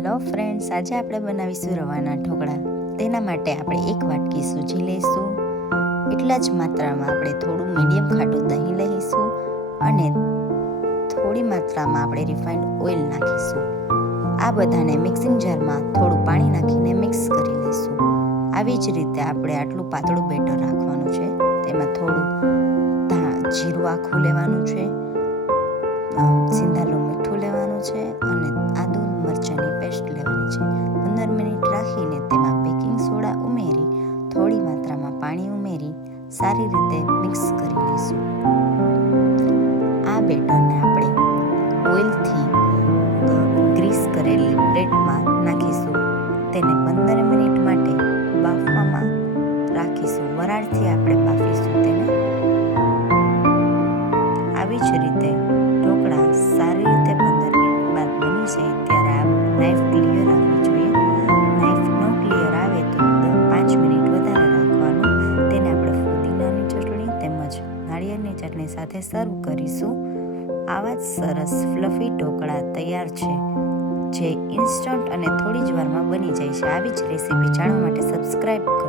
Hello friends, આજે આપણે બનાવીશું રવાના ઢોકળા. તેના માટે આપણે 1 વાટકી સૂજી લઈશું. એટલા જ માત્રામાં આપણે થોડું મીડિયમ ખાટું દહીં લઈશું અને થોડી માત્રામાં આપણે રિફાઇન્ડ ઓઇલ નાખીશું. આ બધાને મિક્સિંગ જારમાં થોડું પાણી નાખીને મિક્સ કરી લઈશું. આવી જ રીતે આપણે આટલું પાતળું બેટર રાખવાનું છે. તેમાં થોડું જીરું આખું લેવાનું છે, સિંધાલું મીઠું લેવાનું છે અને આદુ મરચાંની પેસ્ટ લેવાની છે. 15 મિનિટ રાખીને તેમાં બેકિંગ સોડા ઉમેરી થોડી માત્રામાં પાણી ઉમેરી સારી રીતે મિક્સ કરી લઈશું. આ બેટરને આપણે ઓઇલથી ગ્રીસ કરેલી પ્લેટમાં નાખીશું. તેને 15 મિનિટ માટે બાફવામાં રાખીશું. વરાળથી આપણે બાફીશું તેને. આવી જ રીતે ઢોકળા સારી રીતે 15 મિનિટ બાદ બની જાય ત્યારે આ નાઇફ ક્લિયર આવવી જોઈએ. નાઇફ નો ક્લિયર આવે તો 5 મિનિટ વધારે રાખવાનું. તેને આપણે ફુદીનાની ચટણી તેમજ નાળિયેરની ચટણી સાથે સર્વ કરીશું. આવા જ સરસ ફ્લફી ઢોકળા તૈયાર છે, જે ઇન્સ્ટન્ટ અને થોડી જ વારમાં બની જાય છે. આવી જ રેસીપી જાણવા માટે સબસ્ક્રાઈબ કરો.